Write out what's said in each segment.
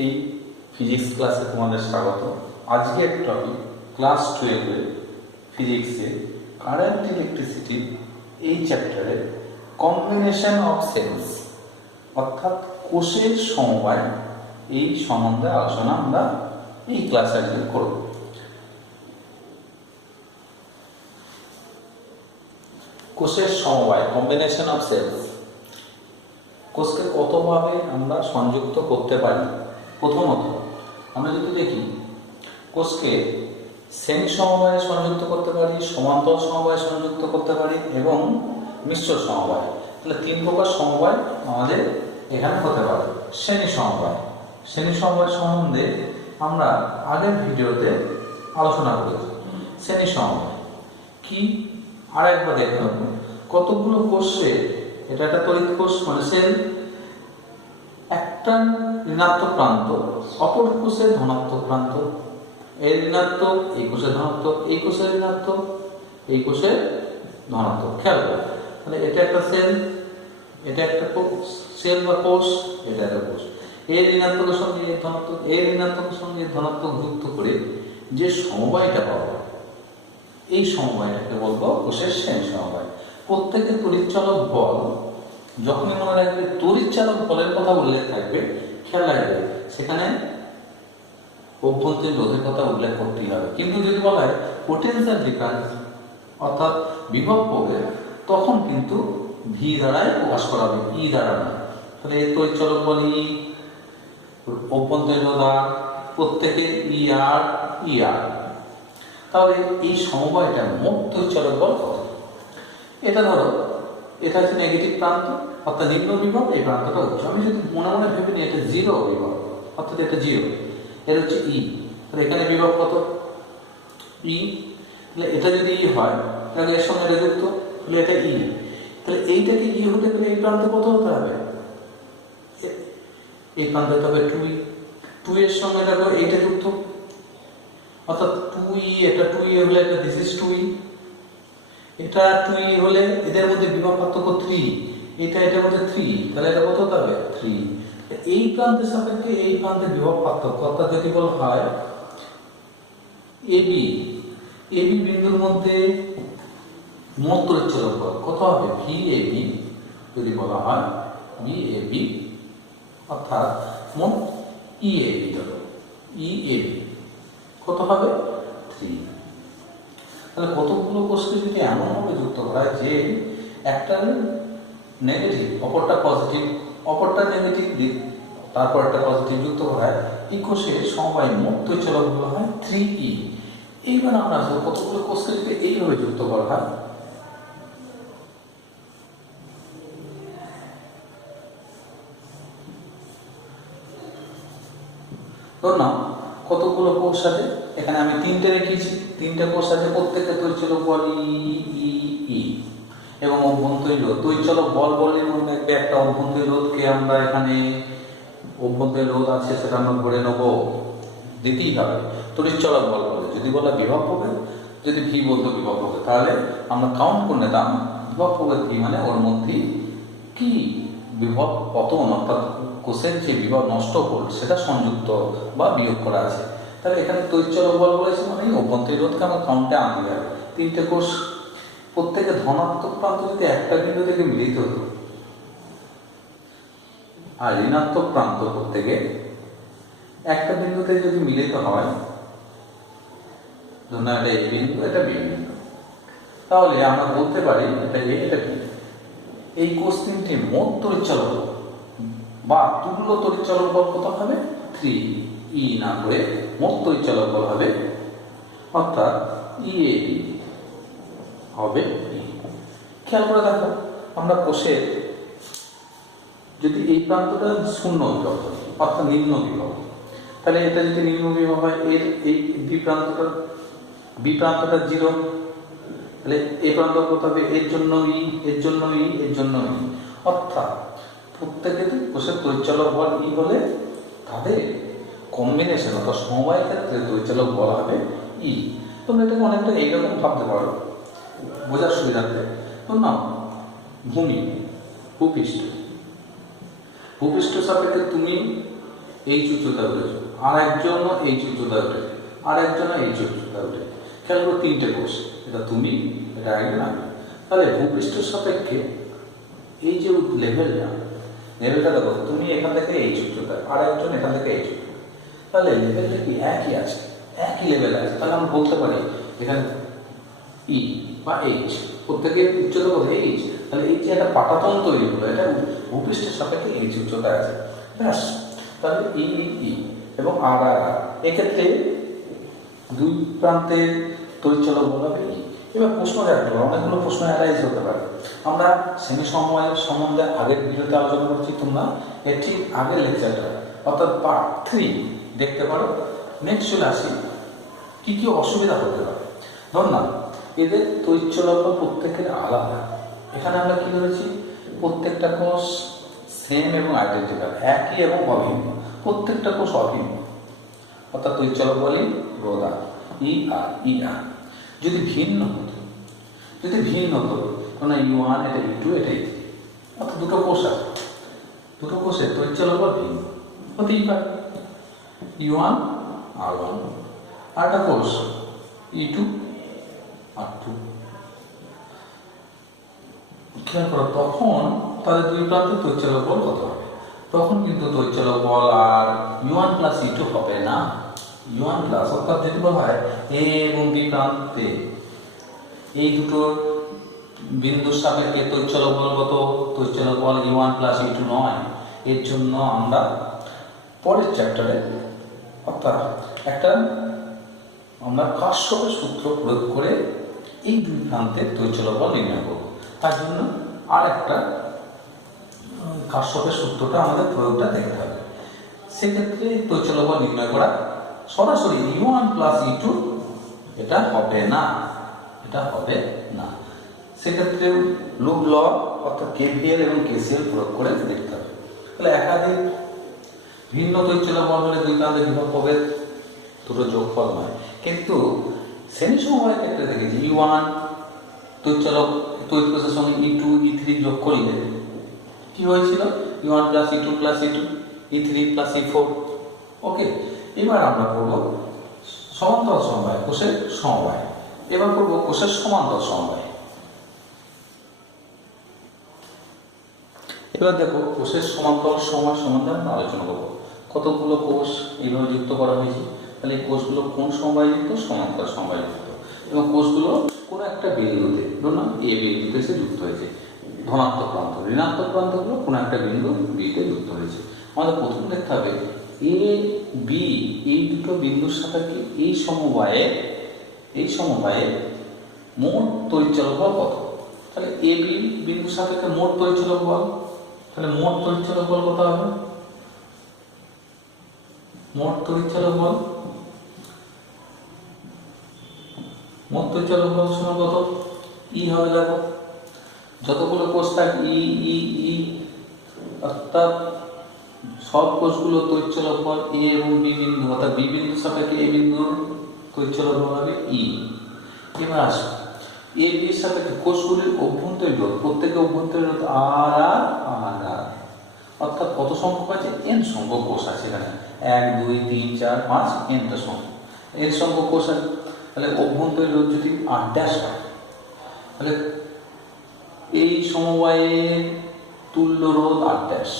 এই ফিজিক্স ক্লাসে তোমাদের স্বাগত। আজকের টপিক ক্লাস 12 ফিজিক্সে কারেন্ট ইলেকট্রিসিটি এই চ্যাপ্টারে কম্বিনেশন অফ সেলস অর্থাৎ কোষের সমবায় এই সম্বন্ধে আলোচনা আমরা এই ক্লাসে আজকে করব। কোষের সমবায় কম্বিনেশন অফ সেলস, কোষকে কতভাবে আমরা সংযুক্ত করতে পারি। প্রথমত আমরা যদি দেখি কোষকে শ্রেণী সমবায়ে সংযুক্ত করতে পারি, সমান্তর সমবায়ে সংযুক্ত করতে পারি এবং মিশ্র সমবায়। তাহলে তিন প্রকার সমবায় আমাদের এখানে হতে পারে। শ্রেণী সমবায় সম্বন্ধে আমরা আগের ভিডিওতে আলোচনা করেছি। শ্রেণী সমবায় কি আরেকবার দেখতে হবে। কতগুলো কোষে, এটা একটা তড়িৎ কোষ মানে সেল, একটা ঋণাত্মক প্রান্ত অপর কোষের ধনাত্মক প্রান্ত, এর ঋণাত্মক এই কোষের ধনাত্মক, এই কোষের ঋণাত্মক এই কোষের ধনাত্মক। খেয়াল করো, তাহলে এটা একটা সেল, এটা একটা সেল বা কোষ, এটা একটা কোষ। এর ঋণাত্মকের সঙ্গে এর ধনাত্মক, এর ঋণাত্মকের সঙ্গে এর ধনাত্মক যুক্ত করে যে সমবায়টা পাবো, এই সমবায়টাকে বলবো কোষের শ্রেণী সমবায়। প্রত্যেকের তড়িৎচালক বল, যখনই মনে রাখবে তড়িৎচালক বলের কথা উল্লেখ থাকবে, খেয়াল রাখবে সেখানে অভ্যন্তরীণ রোধের কথা উল্লেখ করতেই হবে। কিন্তু যদি বলা হয় পোটেনশিয়াল ডিফারেন্স অর্থাৎ বিভব প্রভেদ, তখন কিন্তু ভি দ্বারাই প্রকাশ করা হবে, ই দ্বারা না। তাহলে এর তড়িৎচালক বল ই, অভ্যন্তরীণ রোধ আর, প্রত্যেকে ই আর ই আর। তাহলে এই সমবায়টা মোট তড়িৎচালক বল কত? এটা ধরো এটা হচ্ছে নেগেটিভ প্রান্ত অর্থাৎ নিম্ন বিভব, এই প্রান্তটা উচ্চ। আমি যদি মনে মনে ভেবে নিই এটা জিরো বিভব অর্থাৎ এটা জিরো, এর হচ্ছে ই। তাহলে এখানে বিভব কত? ই। তাহলে এটা যদি ই হয় তাহলে এর সঙ্গে এটা যুক্ত, তাহলে এটা ই। তাহলে এইটাকে ই হতে গেলে এই প্রান্তে কত হতে হবে? এই প্রান্তে হতে হবে 2 ই। 2 এর সঙ্গে দেখো এইটা যুক্ত, অর্থাৎ 2 ই, এটা 2 ই হলে এটা দিস ইজ 2 ই, এটা 2 ই হলে এদের মধ্যে বিভব পার্থক্য 3, এটা এটার মধ্যে 3, তাহলে এটা কত হতে হবে? 3। এই প্রান্তের সাপেক্ষে এই প্রান্তের বিভব পার্থক্য অর্থাৎ যদি বলা হয় এবি বিন্দুর মধ্যে মোট তড়িৎচালক বল কত হবে? ভি এবি যদি বলা হয় ভি এবি অর্থাৎ মোট ই এবি, ধরো ই এবি কত হবে? 3। তাহলে কতগুলো কোষকে যদি এমনভাবে যুক্ত করা হয় যে একটা নেগেটিভ অপরটা পজিটিভ, অপরটা নেগেটিভ দিক তারপর একটা পজিটিভ যুক্ত করা হয়, এই কোষের সমবায় মোট তড়িৎচালক বলা হয় 3E। এইবার আমরা আসলে কতগুলো কোষকে যদি এইভাবে যুক্ত করা হয়, ধর না কতগুলো কোষ আছে, এখানে আমি 3টে রেখেছি, 3টে কোষ আছে, প্রত্যেকটা তড়িৎচালক বল ই এবং অভ্যন্তরীণ রোধ। তড়িৎচালক বল বলের মধ্যে একটা অভ্যন্তরীণ রোধকে আমরা এখানে অভ্যন্তরীণ রোধ আছে সেটা আমরা ধরে নেব, দিতেই হবে তড়িৎচালক বল বলে। যদি বলা বিভব প্রভেদ, যদি ভি বলতো বিভব প্রভেদ, তাহলে আমরা কাউন্ট করে নিতাম বিভব প্রভেদ ভি মানে ওর মধ্যে কি বিভব পতন অর্থাৎ কোষের যে বিভব নষ্ট করল সেটা সংযুক্ত বা বিয়োগ করা আছে। তাহলে এখানে তড়িৎচালক বল বলেছে মানে অভ্যন্তরীণ রোধকে আমরা কাউন্টে আনতে হবে। 3টে কোষ, প্রত্যেকে ধনাত্মক প্রান্ত যদি একটা বিন্দু থেকে মিলিত হতো আর ঋণাত্মক প্রান্ত প্রত্যেকে একটা বিন্দুতে যদি মিলিত হয়, ধরুন এটা এই বিন্দু, এটা বি বিন্দু, তাহলে আমরা বলতে পারি এটা এ, এটা বি। এই কোষ তিনটি মোট তড়িৎচালক বল বা তুল্য তড়িৎচালক বল কত হবে? 3E না করে মোট তড়িৎচালক বল হবে অর্থাৎ ইএবি হবে ই। খেয়াল করে দেখো, আমরা কোষের যদি এই প্রান্তটা শূন্য বিভব অর্থাৎ নিম্ন বিভব, তাহলে এটা যদি নিম্ন বিভব হয়, এর এই বি প্রান্তটা 0, তাহলে এই প্রান্ত কত হবে? এর জন্য ই, এর জন্য ই, এর জন্য ই। অর্থাৎ প্রত্যেকের কোষের তড়িৎচালক বল ই হলে তাদের কম্বিনেশন অর্থাৎ সমবায় ক্ষেত্রে তড়িৎচালক বল হবে ই। তোমরা এটাকে অনেকটা এইরকম ভাবতে পারো বোঝার সুবিধার্থে। তো না, ভূমি ভূপৃষ্ঠ সাপেক্ষে তুমি এইচ উচ্চতা উঠেছে, আর একজন এইচ উচ্চতা উঠেছে, আর একজন এইচ উচ্চতা উঠেছে। খেয়াল করো 3টে কোষ, এটা তুমি, এটা একজন আমি। তাহলে ভূপৃষ্ঠের সাপেক্ষে এই যে লেভেলটা দেখো, তুমি এখান থেকে এইচ উচ্চতা, আর একজন এখান থেকে এইচ উচ্চতা, তাহলে লেভেলটা কি একই আছে, একই লেভেল আছে। তাহলে আমরা বলতে পারি এখানে ই বা এইচ, প্রত্যেকের উচ্চতা কত এইচ, তাহলে এই যে একটা পাটাতন তৈরি হলো, এটা ভূপৃষ্ঠের সাপেক্ষে এইচ উচ্চতা আছে, ব্যাস। তাহলে ই ই এবং আর আর আর, এক্ষেত্রে দুই প্রান্তের তড়িৎচলক বল হবে ই। এবার প্রশ্ন দেখো, অনেকগুলো প্রশ্ন অ্যারাইজ হতে পারে। আমরা সেমি সমবায় সম্বন্ধে আগের ভিডিওতে আলোচনা করছি, তোমরা এর ঠিক আগের লেকচারটা অর্থাৎ পার্ট 3 দেখতে পারো। নেক্সট চলে আসি কি কি অসুবিধা হতে পারে। ধর না, এদের তড়িৎচলক প্রত্যেকের আলাদা। এখানে আমরা কি ধরেছি, প্রত্যেকটা কোষ সেম এবং আইডেন্টিক্যাল, একই এবং অভিন্ন, প্রত্যেকটা কোষ অভিন্ন, অর্থাৎ তড়িৎচলক বলি রোধ আর ই আর ই আর। যদি ভিন্ন হতো, মানে U1 এটা U2 এটা U3, অর্থাৎ দুটো কোষ আছে, দুটো কোষের তড়িৎচলক বল ভিন্ন হতেই পারে, U1 R1, আর একটা কোষ E2 R2। খেয়াল করো, তখন তাদের দুই প্রান্তে তড়িৎচলক বল কত হবে? তখন কিন্তু তড়িৎচলক বল আর U1 প্লাস E2 হবে না, U1 প্লাস, অর্থাৎ যদি বলা হয় এ এবং বি প্রান্তে এই দুটো বিন্দুর সাপেক্ষে তড়িৎচলক বল কত, তড়িৎচলক বল U1 প্লাস E2 নয়। এর জন্য আমরা পরের চ্যাপ্টারে অর্থাৎ আমরা কার্শফের সূত্র প্রয়োগ করে এই দুই প্রান্তের তড়িৎচলক বল নির্ণয় করব। তার জন্য আর একটা কার্শফের সূত্রটা আমাদের প্রয়োগটা দেখতে হবে। সেক্ষেত্রে তড়িৎচলক বল নির্ণয় করা সরাসরি U1 প্লাস E2 এটা হবে না, সেক্ষেত্রে লুপ ল অর্থাৎ KVL এবং KCL প্রয়োগ করে দেখতে হবে। তাহলে একাধিক ভিন্ন তড়িৎচলক বল হলে দুই প্রান্তে বিভব হবে, দুটো যোগফল নয়। কিন্তু শ্রেণী সমবায়ের ক্ষেত্রে দেখেছি U1 তড়িৎ কোষের সঙ্গে E2 E3 যোগ করলে কি হয়েছিল, U1 plus E2 plus E2 E3 plus E4। ওকে, এবার আমরা করব সমান্তরাল সমবায়, কোষের সমবায়। এবার করব কোষের সমান্তরাল সমবায়। এবার দেখো, কোষের সমান্তরাল সমবায় সম্বন্ধে আমরা আলোচনা করব। কতগুলো কোষ এইভাবে যুক্ত করা হয়েছে, তাহলে এই কোষগুলো কোন সমবায় যুক্ত, সমান্তরাল সমবায় যুক্ত, এবং কোষগুলো কোনো একটা বিন্দুতে, ধরুন এ বিন্দুতে এসে যুক্ত হয়েছে, ধনাত্মক প্রান্ত, ঋণাত্মক প্রান্তগুলো কোনো একটা বিন্দু বিতে যুক্ত হয়েছে। আমাদের প্রথম দেখতে হবে এ বি এই দুটো বিন্দুর সাপেক্ষে এই সমবায়ে মোট তড়িৎচলক বল কত। তাহলে এ বি বিন্দুর সাপেক্ষে মোট তড়িৎচলক বল, তাহলে মোট তড়িৎচলক বল কত হবে, মোট তড়িৎচলক বল সমান কত, ই হবে। দেখো যতগুলো কোষ থাকে ই, অর্থাৎ সব কোষগুলো তড়িৎচলক বল এ এবং বি বিন্দু, অর্থাৎ বি বিন্দুর সাপেক্ষে এ বিন্দুর তড়িৎচলক বল হবে ই। এবার আসো এ বির সাপেক্ষে কোষগুলির অভ্যন্তরীণ রোধ, প্রত্যেকে অভ্যন্তরীণ রোধ আর আর আর, অর্থাৎ কত সংখ্যক আছে, n সংখ্যক কোষ আছে এখানে, 1 2 3 4 5 nটা সংখ্যক, n সংখ্যক কোষ আছে। তাহলে অভ্যন্তরীণ রোধ যদি r ড্যাশ হয়, তাহলে এই সমবায়ের তুল্য রোধ r ড্যাশ,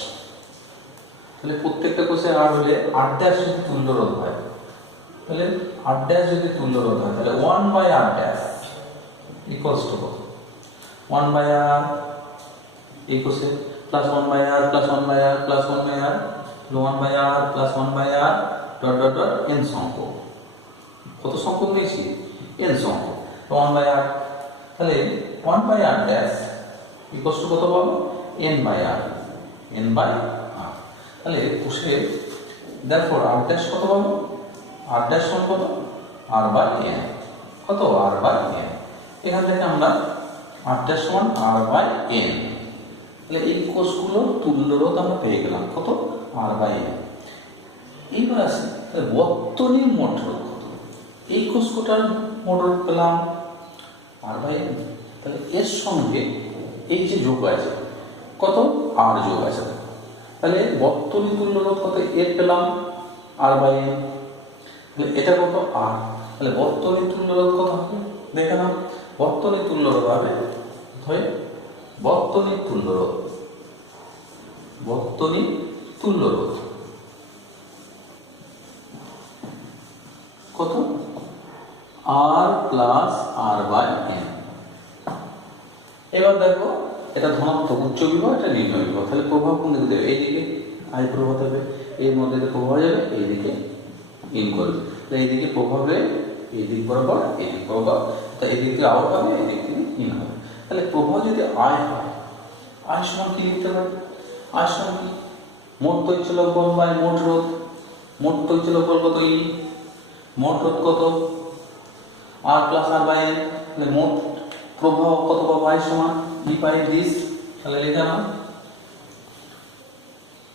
তাহলে প্রত্যেকটা কোষে আর হলে r ড্যাশ যদি তুল্য রোধ হয়, তাহলে r ড্যাশ যদি তুল্য রোধ হয়, তাহলে 1/r dash equals two 1/r এই কোষে plus 1/r plus 1/r plus 1/r 1/r plus 1/r dot dot dot n সংখ্যক, কত সংখ্যক নিয়েছি, n সংখ্যক, 1/r, তাহলে 1/r ড্যাশ ইকুয়ালস টু কত পাবো, n/r, তাহলে কোষে দেখো r ড্যাশ কত পাবো, r ড্যাশ সমান কত, r/n, কত r/n। এখান থেকে আমরা r ড্যাশ সমান r/n, তাহলে এই কোষগুলো তুল্য রোধ আমরা পেয়ে গেলাম কত, r/n। এইবার আসি তাহলে বর্তনীর মোট রোধ কত, এই কোষটার মোট রোধ পেলাম r/n, তাহলে এর সঙ্গে এই যে যোগ আছে কত, r যোগ আছে, তাহলে বর্তনী তুল্য রোধ কত এ পেলাম আর বাই এন, তাহলে এটা কত আর, তাহলে বর্তনী তুল্য রোধ কত হবে দেখে নাও, বর্তনী তুল্য রোধ হবে বর্তনী তুল্য রোধ, বর্তনী তুল্য রোধ কত আর প্লাস আর বাই এন। এবার দেখো এটা ধনাত্মক উচ্চ বিভব, এটা নিম্ন বিভব, তাহলে প্রভাব কোন দিকে দেবে, এইদিকে আই প্রভাব দেবে, এর মধ্যে যে প্রভাব যাবে এইদিকে ইন করবে, তাহলে এইদিকে প্রভাব হবে এইদিক বরাবর, এইদিক বরাবর, তা এদিক থেকে আউট হবে, এদিক থেকে ইন হবে। তাহলে প্রভাব যদি আয় হয়, আয় সমান কি লিখতে পারি, আয় সমান কি মোট তৈচলক বল বাই মোট রোধ, মোট তৈচলক বল কত ই, মোট রোধ কত আর প্লাস আর বাই এন, তাহলে মোট প্রভাব কত পাবো আয় সমান ই বাই দিস, তাহলে লিখে নাও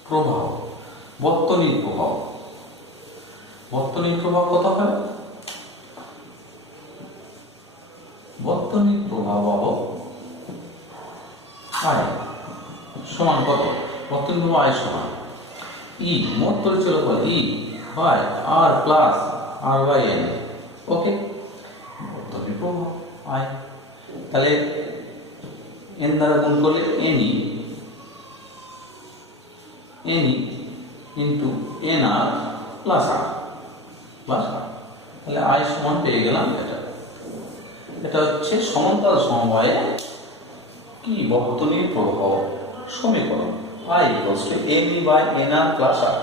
প্রভাব, বর্তনীর প্রভাব, বর্তনীর প্রভাব কত হবে, বর্তনীর প্রভাব পাবো আয় সমান কত, বর্তনীর প্রভাব আয় সমান ই মোট তৈচলক বল e by r plus r by n, okay বর্তনীর প্রভাব আয়, তাহলে এন দ্বারা গুণ করলে n e into n r plus r, তাহলে আই সমান পেয়ে গেলাম এটা, এটা হচ্ছে সমান্তরাল সমবায়ে কি বর্তনীর প্রভাব সমীকরণ i equals to n e by n r plus r.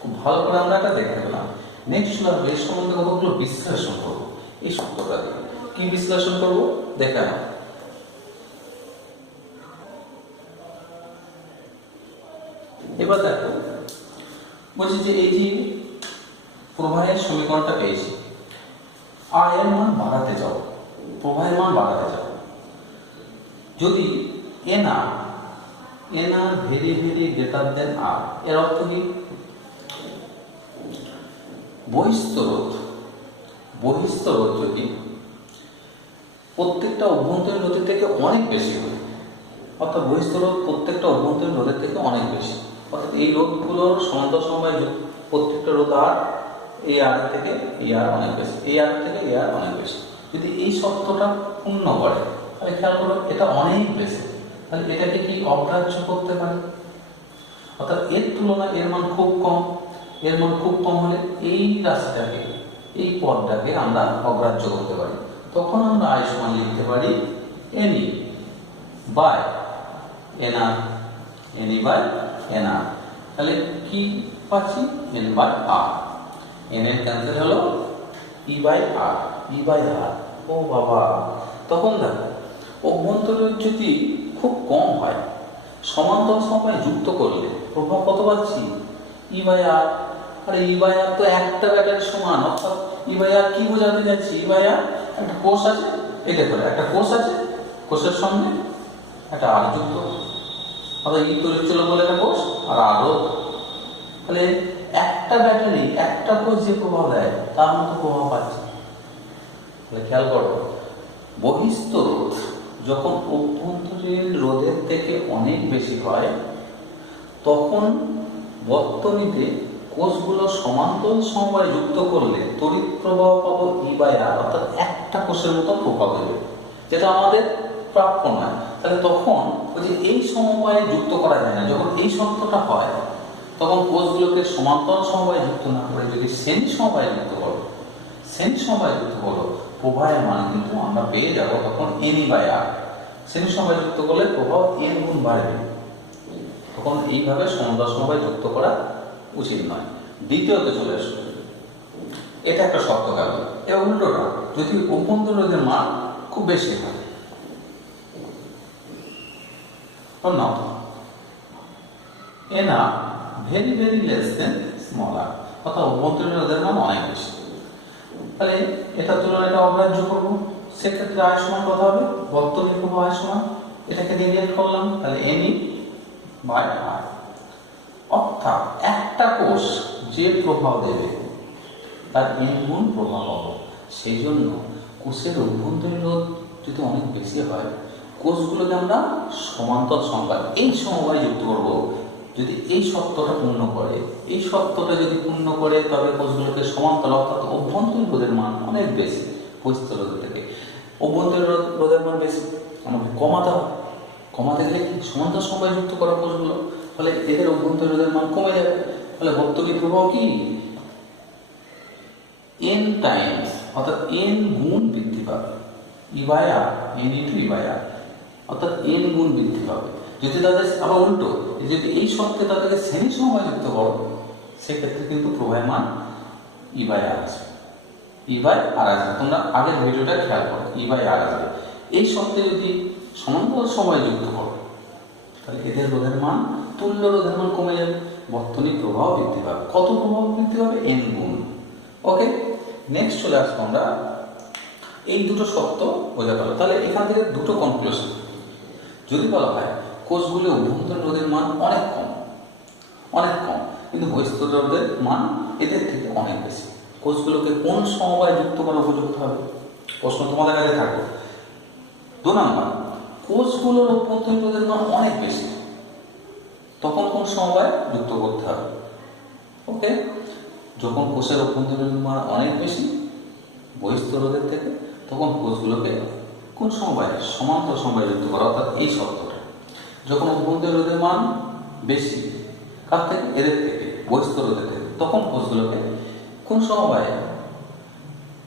খুব ভালো করে আমরা এটা দেখে গেলাম। নেক্সট ক্লাসে এই সম্বন্ধে কতগুলো বিশ্লেষণ করব, এই সূত্রটা দিয়ে কি বিশ্লেষণ করব দেখে নাও। এবার দেখো বলছি যে এই যে প্রবাহের সমীকরণটা পেয়েছি, আয়ের মান বাড়াতে যাও, প্রবাহের মান বাড়াতে যাও, যদি n r very very greater than r, এর অর্থ কি বহিস্থ রোধ যদি প্রত্যেকটা অভ্যন্তরীণ রোধের থেকে অনেক বেশি হয়, অর্থাৎ বহিস্থ রোধ প্রত্যেকটা অভ্যন্তরীণ রোধের থেকে অনেক বেশি, অর্থাৎ এই রোধগুলোর সমান্তরাল সমবায় প্রত্যেকটা রোধ আর এই আর থেকে এই আর অনেক বেশি, এই আর থেকে এই আর অনেক বেশি, যদি এই শর্তটা পূর্ণ করে তাহলে খেয়াল করো এটা অনেক বেশি, তাহলে এটাকে কি অগ্রাহ্য করতে পারে, অর্থাৎ এর তুলনায় এর মান খুব কম, এর মান খুব কম হলে এই রাশিটাকে এই পদটাকে আমরা অগ্রাহ্য করতে পারি, তখন আমরা আই সমান লিখতে পারি এনই বাই এনআর, এনই বাই এনআর, তাহলে কি পাচ্ছি এন বাই আর, এন এর ক্যান্সেল হলো ই বাই আর, ই বাই আর, ও বাবা তখন দেখো অভ্যন্তরীণ যদি খুব কম হয় সমান্তরাল সমবায় যুক্ত করলে প্রভাব কত পাচ্ছি ই বাই আর, আরে ই বাই আর তো একটা ব্যাটারির সমান, অর্থাৎ ই বাই আর কি বোঝাতে যাচ্ছি, ই বাই আর একটা কোষ আছে, এই দেখো একটা কোষ আছে, কোষের সঙ্গে একটা আর যুক্ত, অর্থাৎ ই তড়িৎচলক বলে একটা কোষ আর আরও, তাহলে একটা ব্যাটারি একটা কোষ যে প্রভাব দেয় তার মতো প্রভাব পাচ্ছে। তাহলে খেয়াল করো বহিস্থ রোধ যখন অভ্যন্তরীণ রোধের থেকে অনেক বেশি হয় তখন বর্তনীতে কোষগুলো সমান্তরাল সমবায় যুক্ত করলে তড়িৎ প্রবাহ পাবো ই বাই আর, অর্থাৎ একটা কোষের মতো প্রভাব দেবে, যেটা আমাদের প্রাপ্য নয়। তাহলে তখন ওই যে এই সমবায়ে যুক্ত করা যায় না, যখন এই শর্তটা হয় তখন কোষগুলোকে সমান্তরাল সমবায়ে যুক্ত না করে যদি শ্রেণী সমবায়ে যুক্ত করো, শ্রেণী সমবায়ে যুক্ত করো প্রবাহের মান কিন্তু আমরা পেয়ে যাব তখন এনই বাই আর, শ্রেণী সমবায়ে যুক্ত করলে প্রভাব এন গুণ বাড়বে, তখন এইভাবে সমান্তরাল সমবায়ে যুক্ত করা উচিত নয়। দ্বিতীয়তে চলে আসবে, এটা একটা শর্ত গেল। এবার উল্টোটা, যদি অভ্যন্তরীণ রোধের মান খুব বেশি হয়, এনা very very less than small r, অর্থাৎ অভ্যন্তরীণ রোধের মান অনেক বেশি, তাহলে এটা তুলনায় এটা অগ্রাহ্য করবো, সেক্ষেত্রে আয় সমান কত হবে বর্তনীর প্রভাব আয় সমান, এটাকে ডিভাইড করলাম তাহলে এনই বাই আর, অর্থাৎ একটা কোষ যে প্রভাব দেবে তার এন গুণ প্রভাব হবে, সেই জন্য কোষের অভ্যন্তরীণ রোধ যদি অনেক বেশি হয় কোষগুলোকে আমরা সমান্তরাল সমবায় এই সমবায়ে যুক্ত করবো, যদি এই শর্তটা পূর্ণ করে, এই শর্তটা যদি পূর্ণ করে, তবে কোষগুলোকে সমান্তরাল অর্থাৎ অভ্যন্তরীণ রোধের মান অনেক বেশি বহিঃস্থ রোধের থেকে। অভ্যন্তরীণ রোধের মান বেশি, আমাকে কমাতে হবে। কমাতে গেলে কি সমান্তরাল সমবায় যুক্ত করা কোষগুলো, ফলে এদের অভ্যন্তরীণ রোধের মান কমে যাবে। ফলে বর্তনীর প্রভাব কি n টাইমস অর্থাৎ n গুণ বৃদ্ধি পাবে, E/R, n ইন্টু E/R অর্থাৎ n গুণ বৃদ্ধি পাবে। যদি তাদের আবার উল্টো, যদি এই শর্তে তাদেরকে শ্রেণী সমবায় যুক্ত করো, সেক্ষেত্রে কিন্তু প্রবাহের মান E/R আসবে, E/R আসবে। তোমরা আগের ভিডিওটা খেয়াল করো, E/R আসবে। এই শর্তে যদি সমান্তরাল সমবায় যুক্ত করো, তাহলে এদের রোধের মান, তুল্য রোধের মান কমে যাবে, বর্তনীর প্রভাব বৃদ্ধি পাবে। কত প্রভাব বৃদ্ধি পাবে? n গুণ। ওকে, নেক্সট চলে আসবো আমরা, এই দুটো শর্ত বোঝা গেল। তাহলে এখান থেকে দুটো কনক্লুশন। যদি বলা হয় কোষগুলি অভ্যন্তরীণ রোধের মান অনেক কম, অনেক কম, কিন্তু বহিঃস্থ রোধের মান এদের থেকে অনেক বেশি, কোষগুলোকে কোন সমবায় যুক্ত করা উপযুক্ত হবে? প্রশ্ন তোমাদের কাছে থাকবে। 2 নাম্বার, কোষগুলোর অভ্যন্তরীণ রোধের মান অনেক বেশি, তখন কোন সমবায় যুক্ত করতে হবে? ওকে, যখন কোষের অভ্যন্তরীণ মান অনেক বেশি বহিঃস্থ রোধের থেকে, তখন কোষগুলোকে কোন সমবায়? সমান্তরাল সমবায় যুক্ত করা, অর্থাৎ এই শর্তটা। যখন অভ্যন্তরীণ রোধের মান বেশি কার থেকে? এদের থেকে, বহিঃস্থ রোধের থেকে, তখন কোষগুলোকে কোন সমবায়?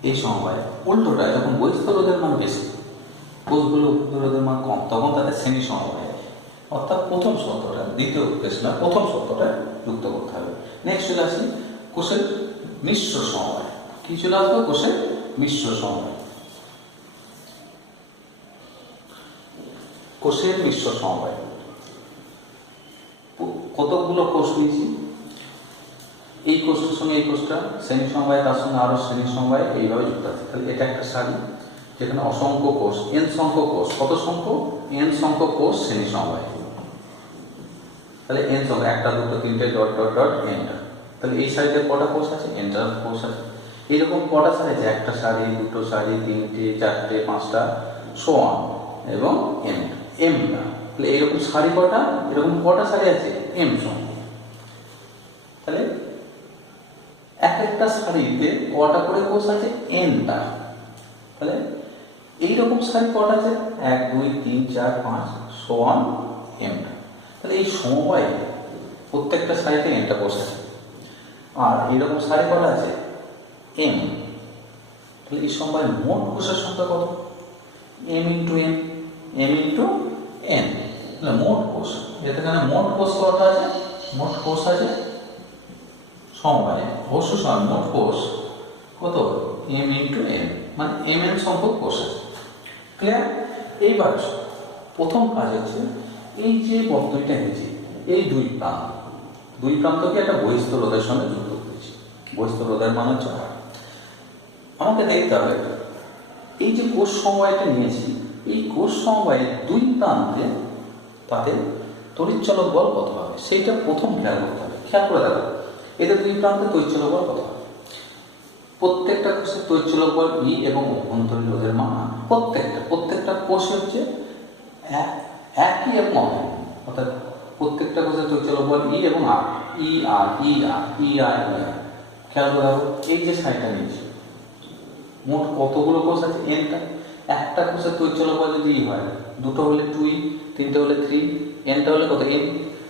এই সমবায়। উল্টোটা, যখন বহিঃস্থ রোধের মান বেশি, কোষগুলো অভ্যন্তরীণ রোধের মান কম, তখন তাদের শ্রেণী সমবায়, অর্থাৎ প্রথম শর্তটা, দ্বিতীয় কেস না, প্রথম শর্তটা যুক্ত করতে হবে। নেক্সট চলে আসি কোষের মিশ্র সমবায়। কি চলে আসবে? কোষের মিশ্র সমবায়। কোষের মিশ্র সমবায় কতগুলো কোষ নিয়েছি, এই কোষটার সঙ্গে এই কোষটা শ্রেণী সমবায়, তার সঙ্গে আরো শ্রেণী সমবায় এইভাবে যুক্ত আছে। তাহলে এটা একটা সারি, যেখানে অসংখ্য কোষ, n সংখ্যক কোষ। কত সংখ্যক? n সংখ্যক কোষ শ্রেণী সমবায়। তাহলে n সংখ্যক, একটা দুটো তিনটে ডট ডট ডট n। তাহলে এই সারিতে কটা কোষ আছে? n-টা কোষ আছে। এইরকম কটা সারি আছে? একটা সারি, দুটো সারি, তিনটে, চারটে, পাঁচটা, সো অন, এবং m-টা। তাহলে এইরকম সারি কটা? এরকম কটা সারি আছে? m সংখ্যক। তাহলে এক একটা সারিতে কটা করে কোষ আছে? n-টা। তাহলে এইরকম সারি কটা আছে? 1 2 3 4 5 সো অন m-টা। তাহলে এই সমবায়ে প্রত্যেকটা সারিতে n-টা কোষ আছে। আর এইরকম সারি কটা আছে? m। তাহলে এই সমবায়ে মোট কোষের সংখ্যা কত? m into n, m into n। তাহলে মোট কোষ, এখানে মোট কোষ কত আছে? মোট কোষ আছে সমবায়ে, অবশ্যই সময় মোট কোষ কত? m ইন্টু n, মানে mn সংখ্যক কোষ আছে। ক্লিয়ার? এইবার প্রথম কাজ হচ্ছে, এই যে বর্তনীটা এনেছি, এই দুই প্রান্তকে একটা বহিঃস্থ রোধের সঙ্গে যুক্ত করেছি। বহিঃস্থ রোধের মান হচ্ছে R। আমাকে দেখতে হবে এই যে কোষ সমবায়টা নিয়েছি, এই কোষ সমবায়ের দুই প্রান্তে তাদের তড়িৎচলক বল কত হবে, সেইটা প্রথম খেয়াল করতে হবে। খেয়াল করে দেখো, এদের দুই প্রান্তে তড়িৎচলক বল কত হবে। প্রত্যেকটা কোষের তড়িৎচলক বল E এবং অভ্যন্তরীণ রোধের মান প্রত্যেকটা কোষে হচ্ছে একই এবং অভিন্ন, অর্থাৎ প্রত্যেকটা কোষের তড়িৎচলক বল E এবং R, ER। খেয়াল করে দেখো, এই যে সারিটা নিয়েছি, মোট কতগুলো কোষ আছে? n-টা। একটা কোষের তড়িৎচলক বল যদি E হয়, দুটো হলে 2E, তিনটে হলে 3, n-টা হলে কত? n।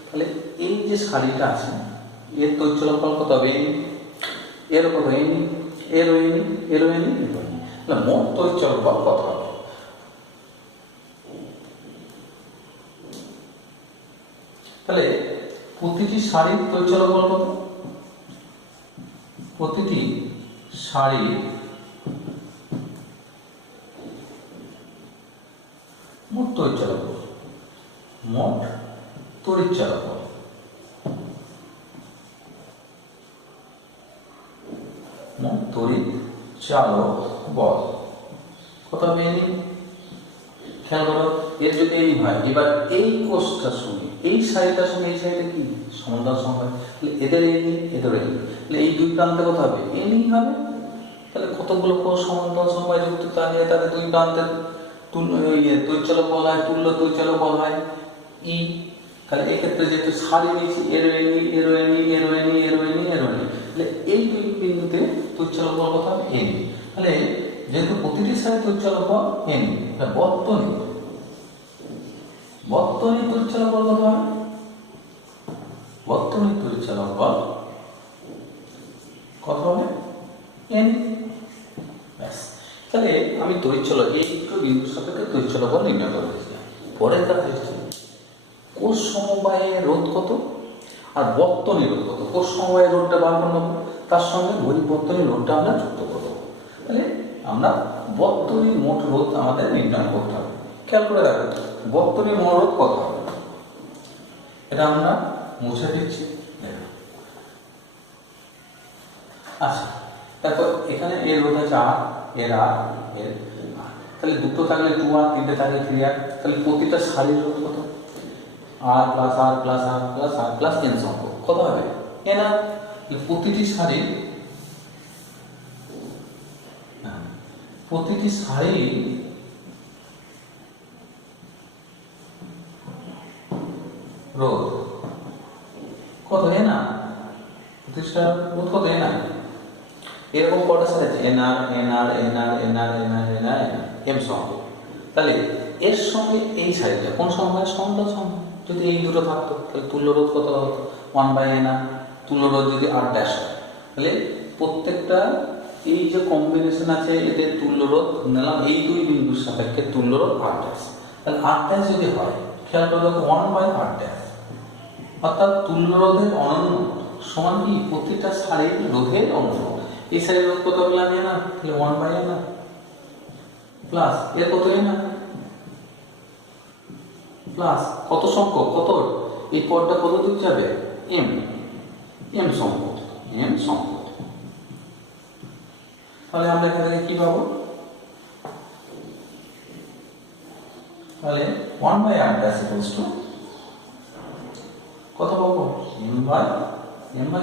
তাহলে এই যে সারিটা আছে, এর তড়িৎচলক বল কত হবে? n। এরও কত? n, এরও n, এরও n, এরও n। তাহলে মোট তড়িৎচলক বল কত হবে? তাহলে প্রতিটি সারির তড়িৎচলক বল কত? প্রতিটি সারির মোট তড়িৎচলক বল, মোট তড়িৎচলক বল, মোট তড়িৎচালক বল কত হবে? খেয়াল করো, এর যদি এই হয়, এবার এই কোষটার সঙ্গে এই সারিটার সঙ্গে এই সারিটা কি সমান্তরাল সমবায়, তাহলে এদের এদের তাহলে এই দুই প্রান্তে কত হবে? n হবে। তাহলে কতগুলো কোষ সমান্তরাল সমবায় যুক্ত, তা নিয়ে তাদের দুই প্রান্তের তড়িৎচলক বল হয়, তুল্য তড়িৎচলক বল হয় E। তাহলে এক্ষেত্রে যেহেতু সারি নিয়েছি এরোএনি এরোএনি এরোএনি এরোএনি এরোএনি, তাহলে এই দুই বিন্দুতে তড়িৎচলক বল কত হবে এন। তাহলে যেহেতু প্রতিটি সারি তড়িৎচলক বল এন, বর্তনী তড়িৎচলক বল কত হবে? বর্তনী তড়িৎচলক বল কত হবে? এন। ব্যাস, তাহলে আমি তড়িৎচলক এই দুটো বিন্দুর সাপেক্ষে তড়িৎচলক বল নির্ণয় করে দিয়েছিলাম। পরের কাজ হচ্ছে কোষ সমবায়ের রোধ কত আর বর্তনী রোধ কত। কোষ সমবায়ের রোধটা বার করে নেবো, তার সঙ্গে বহির্বর্তনী রোধটা আমরা যুক্ত করে দেবো। তাহলে আমরা বর্তনীর মোট রোধ আমাদের নির্ণয় করতে হবে। খেয়াল করে দেখো বর্তনীর মোট রোধ কত হবে, এটা আমরা মুছে দিচ্ছি। আচ্ছা দেখো এখানে এর রোধ আছে আর, এর আর, এর আর, তাহলে দুটো থাকলে 2 আর, তিনটে থাকলে 3 আর, তাহলে প্রতিটা সারির রোধ কত? আর প্লাস আর প্লাস আর প্লাস আর প্লাস এন সংখ্যক কত হবে? এন আর। প্রতিটি সারি রোধ কত? এন আর। প্রতিষ্ঠা রোধ কত? এন আর। এরকম কটা সারি আছে? এন আর, এন আর, এন আর, এন আর, এন আর, এন আর, এম সংখ্যক। তাহলে এর সঙ্গে এই সারিটা কোন সংখ্যা? সমান্তরাল সংখ্যা। যদি এই দুটো থাকতো তাহলে তুল্য রোধ কত হতো? 1/n আর। তুল্য রোধ যদি r ড্যাশ হয় তাহলে প্রত্যেকটা এই যে কম্বিনেশন আছে এদের তুল্য রোধ নিলাম এই দুই বিন্দুর সাপেক্ষে তুল্য রোধ r ড্যাশ। তাহলে r ড্যাশ যদি হয় খেয়াল করে দেখো 1/r ড্যাশ, অর্থাৎ তুল্য রোধের অনন্য সমান কি? প্রতিটা সারির রোধের অনন্য। এই সারির রোধ কত বললাম? না তাহলে 1/n প্লাস এর কত? না প্লাস কত সংখ্যক? কত? এই পদটা কত দিক যাবে? এম সংখ্যক, এম সংখ্যক। তাহলে আমরা এখান থেকে কি পাবো? তাহলে 1/r ড্যাশ ইকুয়ালস টু কত পাবো? m বাই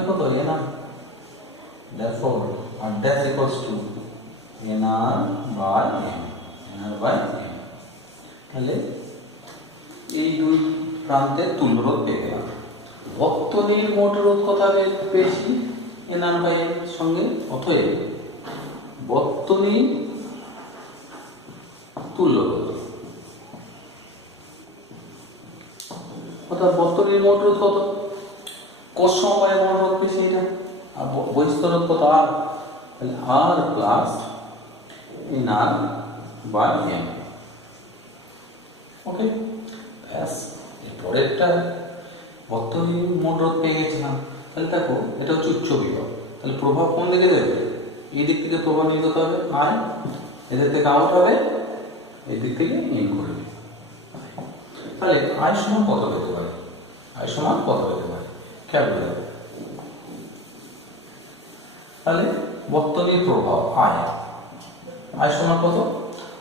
কত? nr। therefore r dash equals to nr by m, nr by m। তাহলে এই দুই প্রান্তের তুল্য রোধ পেয়ে গেলাম। বর্তনীর মোট রোধ কত হবে? পেয়েছি nr বাই m সঙ্গে। অতএব বর্তনীর তুল্য রোধ অর্থাৎ বর্তনীর মোট রোধ কত? কোষ সমবায়ের মোট রোধ পেয়েছি এটা। আর বহিস্থ রোধ কত? আর। তাহলে আর প্লাস nr বাই m। ওকে, পরেরটা বর্তনীর মোট রোধ পেয়ে গেছিলাম। তাহলে দেখো এটা হচ্ছে উচ্চ বিভব, তাহলে প্রভাব কোন দিকে দেবে? এই দিক থেকে প্রভাব নিয়ে যেতে হবে আই, এদের থেকে আউট হবে, এই দিক থেকে ইন করবে। তাহলে আই সমান কত হতে পারে? আই সমান কত হতে পারে খেয়াল করে দেখো। তাহলে বর্তনীর প্রভাব আই সমান কত?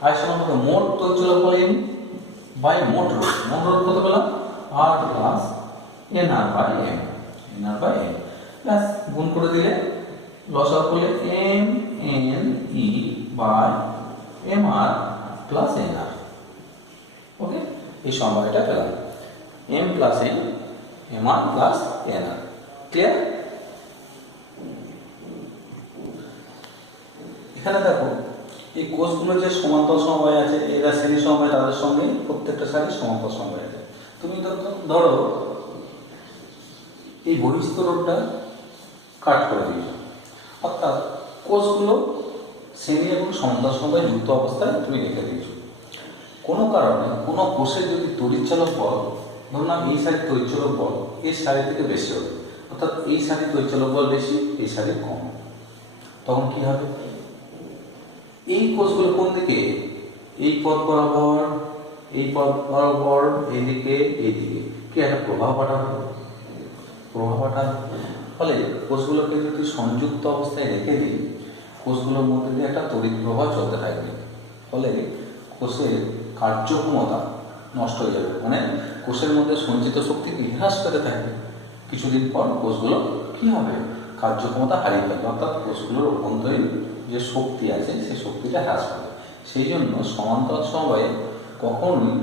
আই সমান কত? মোট তড়িৎচলক বল এম বাই মোট রোধ। মোট রোধ কত পেলাম? R plus nr by m, nr by m। Plus গুণ করে দিলে লসাগু করলে m n e by mr plus nr। Okay, এই সমবায়টা পেলাম m plus n, mr plus nr। Clear? এখানে দেখো এই কোষগুলো যে সমান্তরাল সমবায় আছে, এরা শ্রেণী সমবায়, তাদের সঙ্গে প্রত্যেকটা সারি সমান্তরাল সমবায় আছে। তুমি ধরো এই বহিস্থ রোধটা কাট করে দিয়েছ, অর্থাৎ কোষগুলো শ্রেণী এবং সমান্তরাল সমবায় যুক্ত অবস্থায় তুমি রেখে দিয়েছ। কোনো কারণে কোনো কোষের যদি তড়িৎচালক বল, ধরলাম এই সারির তড়িৎচালক বল এই সারি থেকে বেশি হবে, অর্থাৎ এই সারির তড়িৎচালক বল বেশি, এই সারির কম, তখন কি হবে? এই কোষগুলো কোন দিকে? এই পথ বরাবর, এই পথ বরাবর, এইদিকে, এইদিকে কি একটা প্রভাব পাঠাবে? ফলে কোষগুলোকে যদি সংযুক্ত অবস্থায় রেখে দিই, কোষগুলোর মধ্যে দিয়ে একটা তড়িৎ প্রবাহ চলতে থাকবে, ফলে কোষের কার্যক্ষমতা নষ্ট হয়ে যাবে, মানে কোষের মধ্যে সঞ্চিত শক্তি হ্রাস পেতে থাকবে। কিছুদিন পর কোষগুলো কি হবে? কার্যক্ষমতা হারিয়ে ফেলবে, অর্থাৎ কোষগুলোর অভ্যন্তরীণ যে শক্তি আছে সেই শক্তিটা হ্রাস পাবে। সেই জন্য সমান্তরাল সমবায়ে কখনোই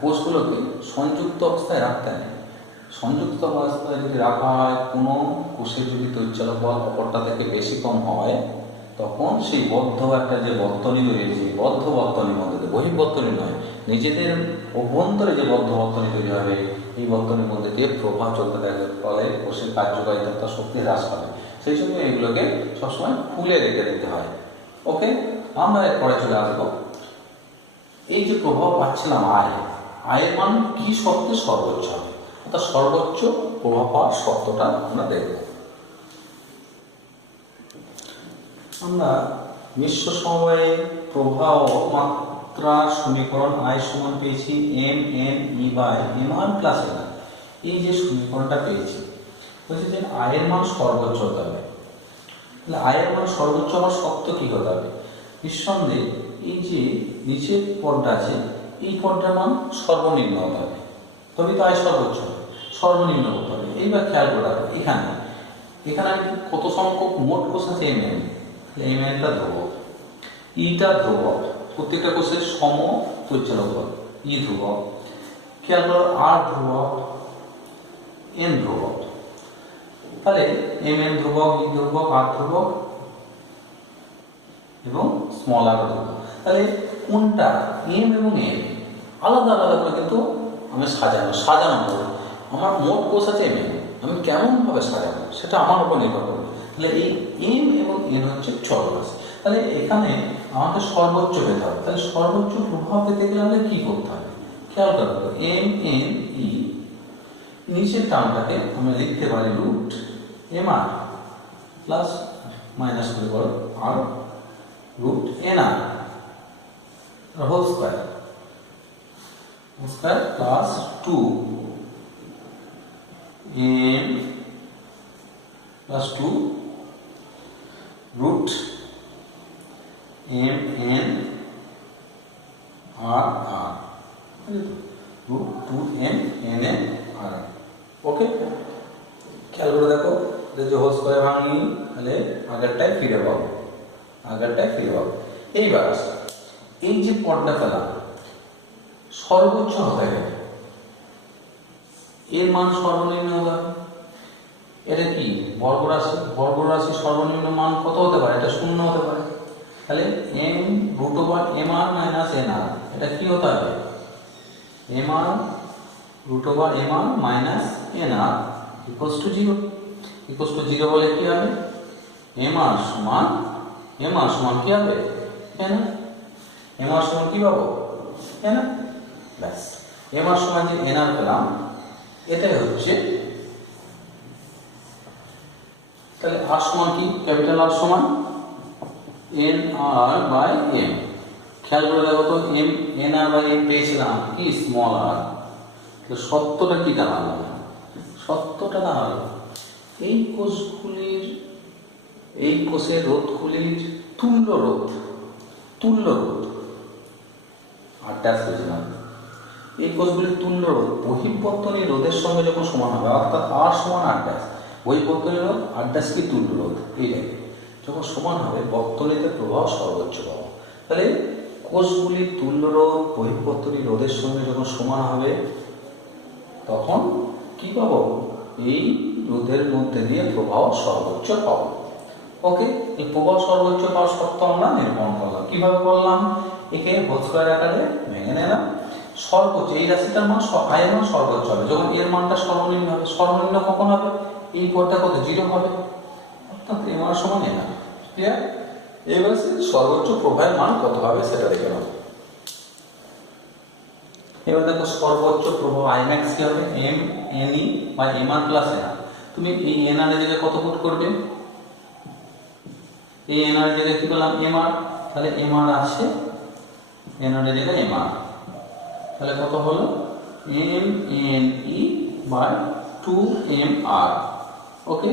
কোষগুলোকে সংযুক্ত অবস্থায় রাখতে নেই, সংযুক্ত অবস্থায় যদি রাখা হয়, কোনো কোষের যদি তড়িৎচালক বল অপরটা থেকে বেশি কম হয়, তখন সেই বদ্ধ একটা যে বর্তনী তৈরি হয়েছে, বদ্ধ বর্তনীর মধ্যে, বহির্বর্তনী নয়, নিজেদের অভ্যন্তরে যে বদ্ধ বর্তনী তৈরি হবে, এই বর্তনীর মধ্যে দিয়ে প্রবাহ চলতে থাকবে, ফলে কোষের কার্যকারিতা শক্তি হ্রাস পাবে। সেই জন্য এগুলোকে সবসময় খুলে রেখে দিতে হয়। ওকে, আমরা এরপরে চলে আসবো এই যে প্রভাব পাচ্ছিলাম আয়ের মান কি শর্তে সর্বোচ্চ হবে, অর্থাৎ সর্বোচ্চ প্রভাব পাওয়ার শর্তটা আমরা দেখব। আমরা বিশ্ব সমবায়ে প্রবাহ মাত্রার সমীকরণ আই সমান পেয়েছি mn/mr+n। এই যে সমীকরণটা পেয়েছি, বলছে যে আয়ের মান সর্বোচ্চ হতে হবে। তাহলে আয়ের মান সর্বোচ্চ হওয়ার শর্ত কি হতে হবে? নিঃসন্দেহে এই যে নিচের পদটা আছে, এই পদটার মান সর্বনিম্ন হতে হবে, তবেই তো আয় সর্বোচ্চ হবে। সর্বনিম্ন হতে হবে। এইবার খেয়াল করে রাখো, এখানে আমি কত সংখ্যক মোট কোষ আছে mn, mnটা ধ্রুবক, ইটা ধ্রুবক, প্রত্যেকটা কোষের সম তড়িৎচালক বল, ই ধ্রুবক। খেয়াল করো আর ধ্রুবক, এন ধ্রুবক। তাহলে mn ধ্রুবক, ই ধ্রুবক, আর ধ্রুবক এবং স্মল আর ধ্রুবক। তাহলে কোনটা এম এবং এন আলাদা আলাদা করে কিন্তু আমি সাজানো করবো। আমার মোট কোষ আছে mn, আমি কেমনভাবে সাজাবো সেটা আমার উপর নির্ভর করবে। তাহলে এই এম এবং এন হচ্ছে চলরাশি। তাহলে এখানে আমাকে সর্বোচ্চ পেতে হবে। তাহলে সর্বোচ্চ প্রভাব পেতে গেলে আমাদের কি করতে হবে? খেয়াল করবো mn/e, নিচের টার্মটাকে আমরা লিখতে পারি √mr প্লাস মাইনাস করে বলো আর √nr whole square plus 2m plus 2 √mn r √2mnr। Okay, খেয়াল করে দেখো, যে হোল স্কয়ার ভাঙি, তাহলে আগেরটাই ফিরে পাবো। এইবার এই যে পদটা পেলাম সর্বোচ্চ হতে গেলে এর মান সর্বনিম্ন হবে। এটা কি বর্গরাশি সর্বনিম্ন মান কত হতে পারে? এটা 0 হতে পারে। তাহলে m√mr - nr, এটা কি হতে হবে? mr√mr - nr = 0 বলে কি হবে? mr সমান কি হবে? nr। mr সমান কি পাবো? nr। ব্যাস, mr সমান যে nr পেলাম, এটাই হচ্ছে। তাহলে r সমান কি? ক্যাপিটাল R সমান nr/m। খেয়াল করে দেখো তো, nr/m পেয়েছিলাম কি? Small r। তো সত্যটা কি দাঁড়ালো? সত্যটা দাঁড়ালো এই কোষের রোধগুলির তুল্য রোধ আর ড্যাশ পেয়েছিলাম। এই কোষগুলির তুল্য রোধ বহির্বর্তনী রোধের সঙ্গে যখন সমান হবে, অর্থাৎ r সমান r ড্যাশ, বহির্বর্তনী রোধ আর ড্যাশ কি? তুল্য রোধ। এইটাকে যখন সমান হবে, বর্তনীতে প্রবাহ সর্বোচ্চ পাবো। তাহলে কোষগুলির তুল্য রোধ বহির্বর্তনী রোধের সঙ্গে যখন সমান হবে, তখন কি পাবো? এই রোধের মধ্যে দিয়ে প্রবাহ সর্বোচ্চ পাবো। ওকে, এই প্রবাহ সর্বোচ্চ পাওয়ার শর্ত আমরা নির্ধারণ করলাম। কিভাবে করলাম? একে হোল স্কয়ার আকারে ভেঙে নিলাম। সর্বোচ্চ এই রাশিটার মান আয়ের মান সর্বোচ্চ হবে যখন এর মানটা সর্বনিম্ন হবে। সর্বনিম্ন কখন হবে? এই পদটা কত? 0 হবে, অর্থাৎ mr সমান nr। ক্লিয়ার? এবার সর্বোচ্চ প্রবাহের মান কত হবে সেটা দেখে নাও। এবার দেখো সর্বোচ্চ প্রবাহ Imax কি হবে? mne/mr+nr। তুমি এই nr এর জায়গায় কত পুট করবে? এই nr এর জায়গায় কি করলাম? mr। তাহলে mr আসে, nr এর জায়গায় mr, তাহলে কত হলো? mne/2mr। ওকে,